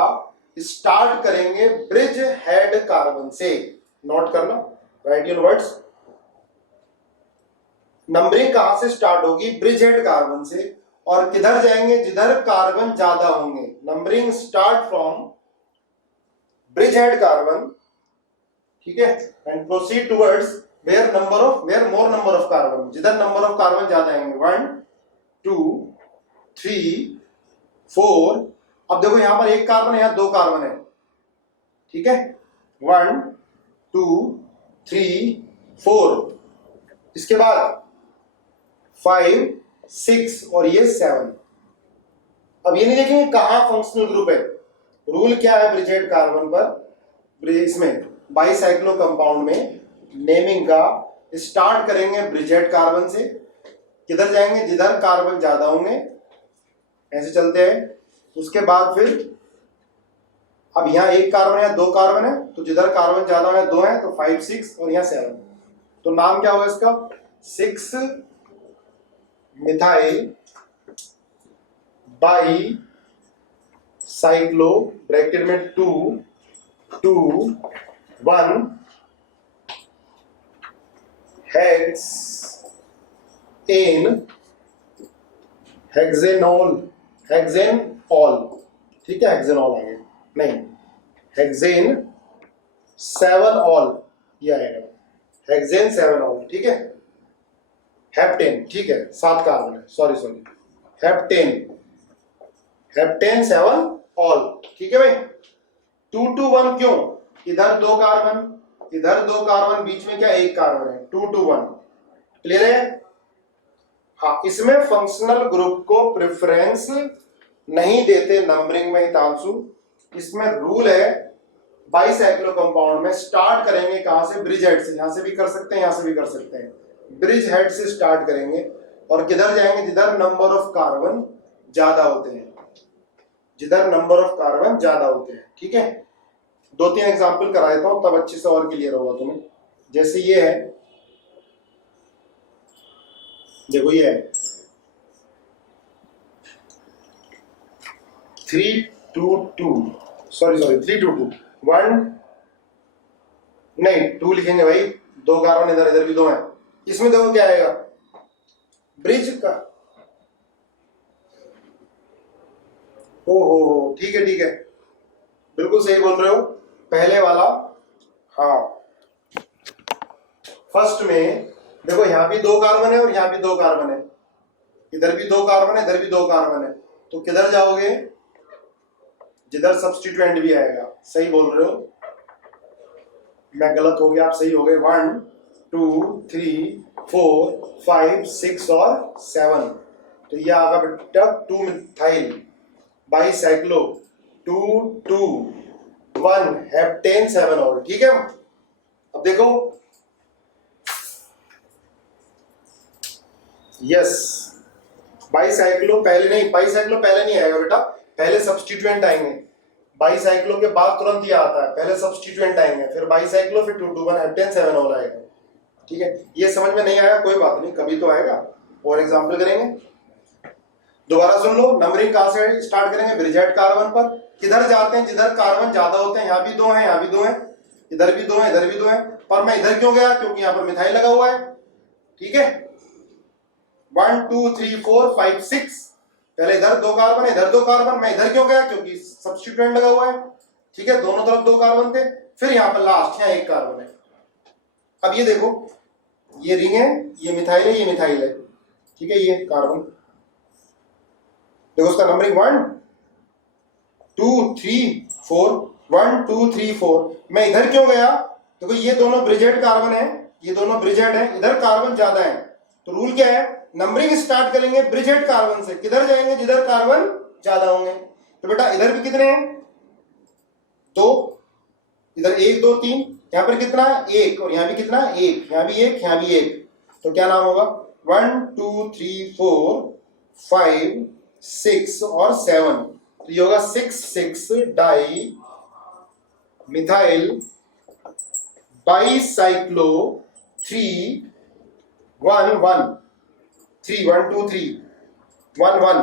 स्टार्ट करेंगे ब्रिज हेड कार्बन से, नोट करना, राइट योर वर्ड्स। नंबरिंग कहां से स्टार्ट होगी? ब्रिज हेड कार्बन से, और किधर जाएंगे? जिधर कार्बन ज्यादा होंगे। Numbering start from bridge head carbon, ठीक है, and proceed towards where more number of carbon, जिधर नंबर ऑफ कार्बन ज्यादा आएंगे, 1 2 3 4। अब देखो यहां पर 1 कार्बन है, यहां 2 कार्बन है, ठीक है, 1 2 3 4। इसके बाद 5 6 और ये 7। अब ये नहीं देखेंगे कहां फंक्शनल ग्रुप है। रूल क्या है ब्रिज हेड कार्बन पर? इसमें बाईसाइक्लो कंपाउंड में नेमिंग का स्टार्ट करेंगे ब्रिज हेड कार्बन से, किधर जाएंगे? जिधर कार्बन ज्यादा होंगे, ऐसे चलते हैं। उसके बाद फिर अब यहाँ 1 कार्बन है, 2 कार्बन है, तो जिधर कार्बन ज्यादा है 2 है, तो 5 6 और यहाँ 7। तो नाम क्या होगा इसका? 6 मिथाइल बाई साइक्लो, ब्रैकेट में 2 2 1 हेक्सेन हेक्सेनोल, हेक्सेनॉल, ठीक है, हेक्सेनॉल आ गया, नहीं हेक्सेन 7 ऑल ये आएगा, हेक्सेन 7 ऑल, ठीक है। हेप्टेन, ठीक है, 7 कार्बन है, सॉरी हेप्टेन, हेप्टेन 7 ऑल, ठीक है भाई। 2 to 1 क्यों? इधर 2 कार्बन, इधर 2 कार्बन, बीच में क्या 1 कार्बन है, 2 to 1, क्लियर है। हाँ, इसमें फंक्शनल ग्रुप को प्रेफरेंस नहीं देते नंबरिंग में हितांशु। इसमें रूल है, बाईसाइक्लो कंपाउंड में स्टार्ट करेंगे कहां से, ब्रिज हेड से, यहां से भी कर सकते हैं, यहां से भी कर सकते हैं, ब्रिज हेड से स्टार्ट करेंगे और किधर जाएंगे, जिधर नंबर ऑफ कार्बन ज्यादा होते हैं, जिधर नंबर ऑफ कार्बन ज्यादा होते हैं, ठीक है। 2-3 एग्जांपल करा देता हूं, तब अच्छे से और क्लियर होगा तुम्हें। जैसे ये है, देखो ये है 3 to 2, सॉरी 3 to 2, 1 नहीं 2 लिखेंगे भाई, 2 कार्बन इधर, इधर भी 2 हैं। इसमें देखो क्या आएगा, ब्रिज का, हो ठीक है, ठीक है, बिल्कुल सही बोल रहे हो, पहले वाला। हाँ, फर्स्ट में देखो यहाँ भी 2 कार्बन है और यहाँ भी 2 कार्बन है, इधर भी 2 कार्बन है, इधर भी 2 कार्बन है, तो किधर जाओगे, जिधर सब्स्टिट्यूएंट भी आएगा। सही बोल रहे हो, मैं गलत हो गया, आप सही हो गए। 1 2 3 4 5 6 और 7, तो ये आगा बेटा 2 मिथाइल बाईसाइक्लो 2 2 1 हेप्टेन 7 ऑल, ठीक है। अब देखो, यस, बाईसाइक्लो पहले नहीं, बाईसाइक्लो पहले नहीं आएगा बेटा, पहले सब्स्टिट्यूएंट आएंगे, बाईसाइक्लो के बाद तुरंत ये आता है, पहले सब्स्टिट्यूएंट आएंगे, फिर बाईसाइक्लो, फिर 2 to 1 हेप्टेन 7 ऑल आएगा, ठीक है। ये समझ में नहीं आया कोई बात नहीं, कभी तो आएगा, और एग्जांपल करेंगे। दोबारा सुन लो, नंबरिंग कहां से स्टार्ट करेंगे, ब्रिजेट कार्बन पर, किधर जाते हैं, जिधर कार्बन ज्यादा होते हैं, यहाँ भी 2 हैं, यहाँ भी 2 हैं, इधर भी 2 हैं, इधर भी 2 हैं, पर मैं इधर क्यों गया, क्योंकि यहाँ पर मिथाइल लगा हुआ है, ठीक है। 1 2 3 4 5 6, पहले इधर 2 कार्बन है, इधर 2 कार्बन, मैं इधर क्यों गया, क्योंकि सब्स्टिट्यूएंट लगा हुआ है, ठीक है, दोनों तरफ 2 कार्बन थे, फिर यहाँ पर लास्ट यहाँ 1 कार्बन है। अब ये देखो, ये रिंग है, ये मिथाइल है, ये मिथाइल है, ठीक है, ये कार्बन, देखो उसका नंबरिंग 1 2 3 4, 1 2 3 4, मैं इधर क्यों गया, देखो ये दोनों ब्रिजेट कार्बन है, ये दोनों ब्रिजेट है, इधर कार्बन ज्यादा है, तो रूल क्या है, नंबरिंग स्टार्ट करेंगे ब्रिजेट कार्बन से, किधर जाएंगे, जिधर कार्बन ज्यादा होंगे। तो बेटा इधर भी कितने हैं, 2, इधर 1 2 3, यहाँ पर कितना है 1, और यहाँ भी कितना है 1, यहाँ भी 1, यहाँ भी 1, तो क्या नाम होगा, 1 2 3 4 5 6 और 7, तो ये होगा 6 6 डाई मिथाइल बाईसाइक्लो 3 1 1 3 1 2 3 1 1,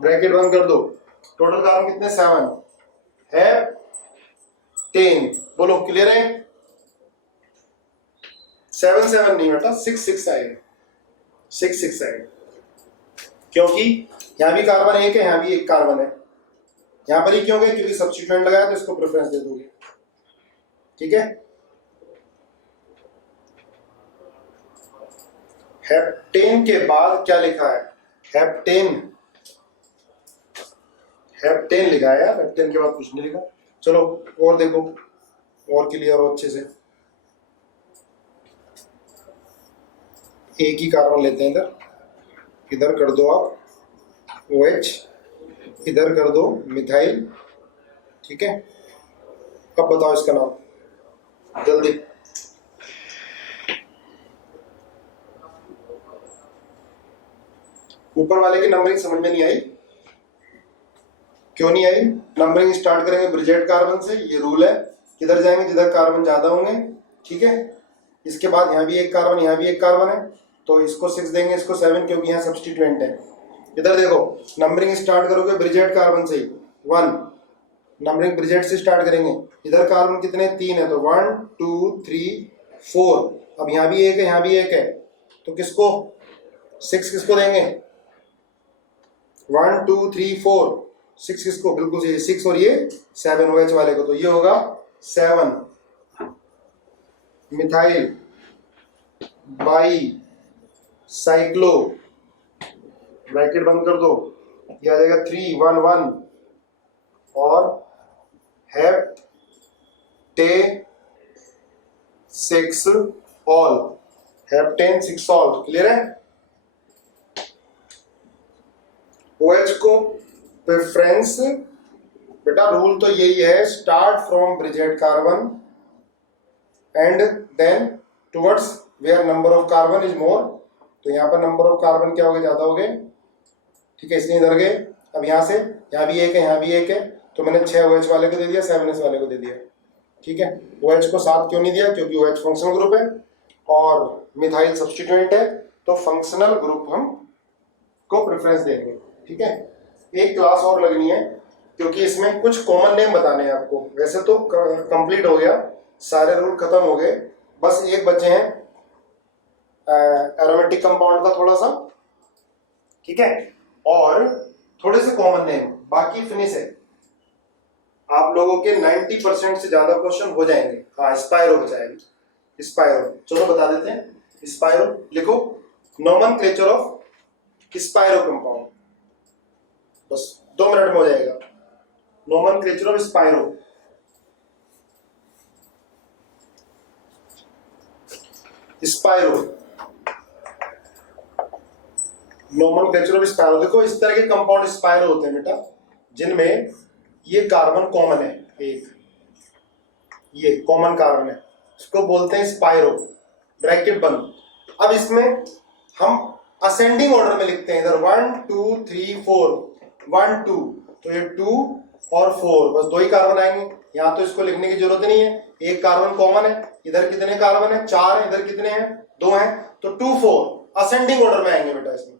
ब्रैकेट बंद कर दो, टोटल कार्बन कितने 7 है, 10, बोलो क्लियर है। 7 7 नहीं बेटा, 6 6 आएगा, 6 6 आएगा, क्योंकि यहां भी कार्बन 1 है, यहां भी 1 कार्बन है, यहां पर ही क्यों गए, क्योंकि सब्स्टिट्यूएंट लगाया तो इसको प्रेफरेंस दे दोगे, ठीक है। हेप्टेन के बाद क्या लिखा है, हेप्टेन, हेप्टेन लिखा है यार, हेप्टेन के बाद कुछ नहीं लिखा। चलो और देखो, और क्लियर हो अच्छे से, एक ही कार्बन लेते हैं, इधर इधर कर दो आप OH, इधर कर दो मिथाइल, ठीक है। अब बताओ इसका नाम जल्दी, ऊपर वाले की नंबरिंग समझ में नहीं आई, क्यों नहीं आई, नंबरिंग स्टार्ट करेंगे ब्रिजेट कार्बन से, ये रूल है, किधर जाएंगे, जिधर कार्बन ज्यादा होंगे, ठीक है। इसके बाद यहाँ भी 1 कार्बन, यहाँ भी 1 कार्बन है, तो इसको 6 देंगे, इसको 7, क्योंकि यहाँ सब्स्टिट्यूएंट है। इधर देखो, नंबरिंग स्टार्ट करोगे ब्रिजेट कार्बन से ही, 1, नंबरिंग ब्रिजेट से स्टार्ट करेंगे, इधर कार्बन कितने 3 है, तो 1 2 3 4, अब यहाँ भी 1 है, यहाँ भी 1 है, तो किसको 6 किसको देंगे, 1 2 3 4 6 किसको, बिल्कुल सही 6, और ये 7 OH वाले को, तो ये होगा 7 मिथाइल बाई साइक्लो, ब्रैकेट बंद कर दो, ये आ जाएगा 3 1 1 और hept 6 ol, heptane 6 ol. Clear है? OH को प्रेफरेंस, बेटा रूल तो यही है, start from bridged carbon and then towards where number of carbon is more. तो यहाँ पर नंबर ऑफ कार्बन क्या हो गए, ज्यादा हो गए, ठीक है, इसलिए इधर गए। अब यहाँ से यहाँ भी एक है, यहाँ भी एक है, तो मैंने 6 OH वाले को दे दिया, 7S वाले को दे दिया, ठीक है। OH को 7 क्यों नहीं दिया, क्योंकि OH फंक्शनल ग्रुप है और मिथाइल सब्स्टिट्यूएंट है, तो फंक्शनल ग्रुप हम को प्रेफरेंस देंगे, ठीक है। एक क्लास और लगनी है क्योंकि इसमें कुछ कॉमन नेम बताने हैं आपको। वैसे तो कंप्लीट हो गया, सारे रूल खत्म हो गए, बस एक बचे हैं एरोमेटिक कंपाउंड का थोड़ा सा, ठीक है, और थोड़े से कॉमन नेम, बाकी फिनिश है। आप लोगों के 90% से ज्यादा क्वेश्चन हो जाएंगे। हाँ, स्पाइरो बचाएगी, स्पाइरो, चलो बता देते हैं। स्पाइरो लिखो, नोमेनक्लेचर ऑफ स्पाइरो कंपाउंड, बस 2 मिनट में हो जाएगा। Nomenclature of spiro, spiro, nomenclature of spiro. देखो इस तरह के कंपाउंड स्पाइरो होते हैं बेटा, जिनमें ये कार्बन कॉमन है, एक ये कॉमन कार्बन है, इसको बोलते हैं स्पाइरो, ब्रैकेट बंद। अब इसमें हम असेंडिंग ऑर्डर में लिखते हैं, इधर 1 2 3 4, 1 2, तो ये 2 और 4, बस 2 ही कार्बन आएंगे। यहाँ तो इसको लिखने की जरूरत नहीं है, एक कार्बन कॉमन है। इधर कितने कार्बन है, 4 है, इधर कितने हैं, 2 हैं, तो 2 4 असेंडिंग ऑर्डर में आएंगे बेटा इसमें।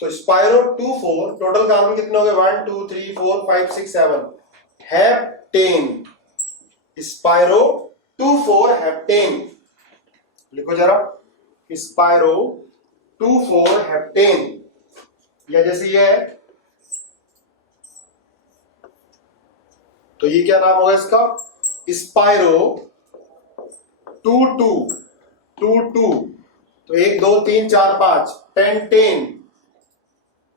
तो स्पाइरो 2 4, टोटल कार्बन कितने हो गए, 1 2 3 4 5 6 7, हेप्टेन, स्पाइरो 2 4 हेप्टेन। लिखो जरा, स्पाइरो 2 4 हेप्टेन, या जैसे ये है, तो ये क्या नाम होगा इसका, स्पाइरो 2 2 2 2, तो 1 2 3 4 5, पेंटेन,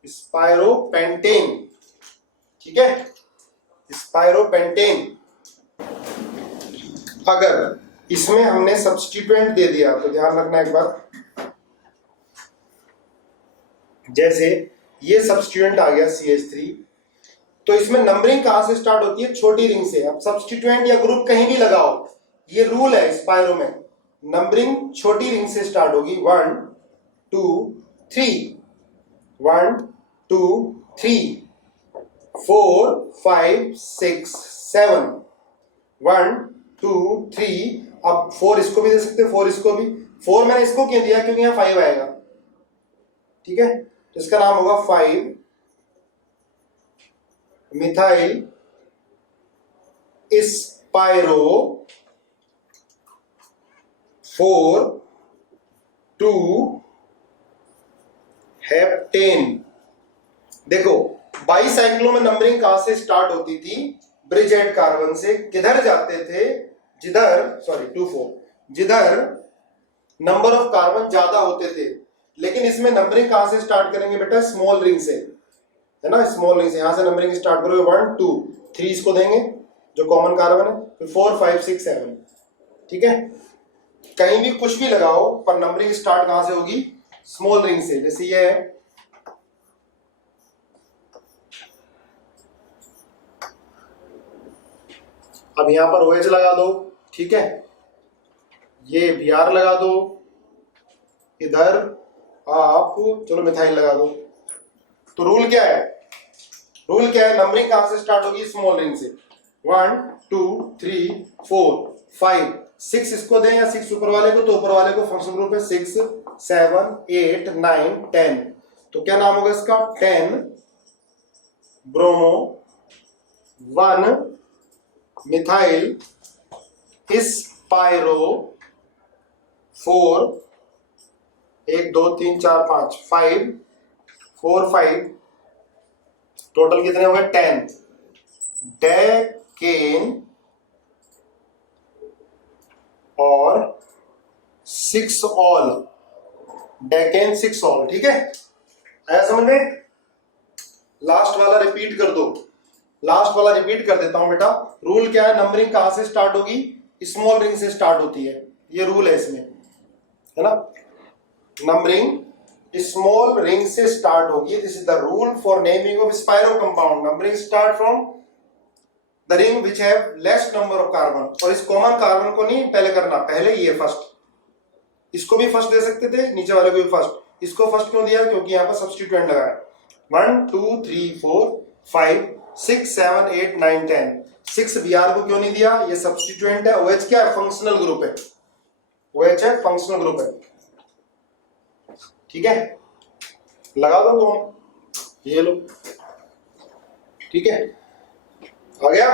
स्पाइरो पेंटेन, ठीक है, स्पाइरो पेंटेन। अगर इसमें हमने सब्स्टिट्यूएंट दे दिया तो ध्यान रखना एक बार, जैसे ये सब्स्टिट्यूएंट आ गया CH3, तो इसमें नंबरिंग कहां से स्टार्ट होती है, छोटी रिंग से। अब सब्स्टिट्यूएंट या ग्रुप कहीं भी लगाओ, ये रूल है स्पाइरो में, नंबरिंग छोटी रिंग से स्टार्ट होगी, 1 2 3, 1 2 3 4 5 6 7, 1 2 3, अब 4 इसको भी दे सकते हैं, 4 इसको भी। 4 मैंने इसको क्यों दिया, क्योंकि यहाँ 5 आएगा, ठीक है, तो इसका नाम होगा 5 मिथाइल स्पाइरो 4 2 हेप्टेन। देखो बाईसाइक्लो में नंबरिंग कहां से स्टार्ट होती थी, ब्रिजेट कार्बन से, किधर जाते थे, जिधर, सॉरी 2 4, जिधर नंबर ऑफ कार्बन ज्यादा होते थे। लेकिन इसमें नंबरिंग कहां से स्टार्ट करेंगे बेटा, स्मॉल रिंग से, है ना, स्मॉल रिंग से। यहां से नंबरिंग स्टार्ट करोगे, 1 2 3 इसको देंगे जो कॉमन कार्बन है, फिर 4 5 6 7, ठीक है। कहीं भी कुछ भी लगाओ, पर नंबरिंग स्टार्ट कहां से होगी, स्मॉल रिंग से। जैसे ये है, अब यहां पर OH लगा दो, ठीक है, ये Br लगा दो, इधर आप चलो मिथाइल लगा दो। तो रूल क्या है, रूल क्या है, नंबरिंग कहां से स्टार्ट होगी, स्मॉल रिंग से। 1 2 3 4 5 6 इसको दें या 6 ऊपर वाले को, तो ऊपर वाले को फंक्शन ग्रुप है 6 7 8 9 10, तो क्या नाम होगा इसका, 10 ब्रोमो 1 मिथाइल स्पाइरो 4 1 2 3 4 5 5 4 5 टोटल कितने हो गए 10। डेकेन और 6 ऑल, डेकेन 6 ऑल। ठीक है, आया समझ में? लास्ट वाला रिपीट कर दो, लास्ट वाला रिपीट कर देता हूं बेटा। रूल क्या है, नंबरिंग कहां से स्टार्ट होगी, स्मॉल रिंग से स्टार्ट होती है, ये रूल है इसमें, है ना। नंबरिंग स्मॉल रिंग से स्टार्ट होगी, this is the rule for naming of spiro compound. Numbering start from the ring which have less number of carbon. और इस कॉमन कार्बन को नहीं पहले करना, पहले ये फर्स्ट, इसको भी फर्स्ट दे सकते थे, नीचे वाले को भी फर्स्ट। इसको फर्स्ट क्यों दिया, क्योंकि यहाँ पर सब्स्टिट्यूएंट लगाया। 1 2 3 4 5 6 7 8 9 10। 6 Br को क्यों नहीं दिया, ये सब्स्टिट्यूएंट है। OH क्या है, फंक्शनल ग्रुप है, OH है फंक्शनल ग्रुप है। ठीक है, लगा दो तुम, ये लो। ठीक है, आ गया।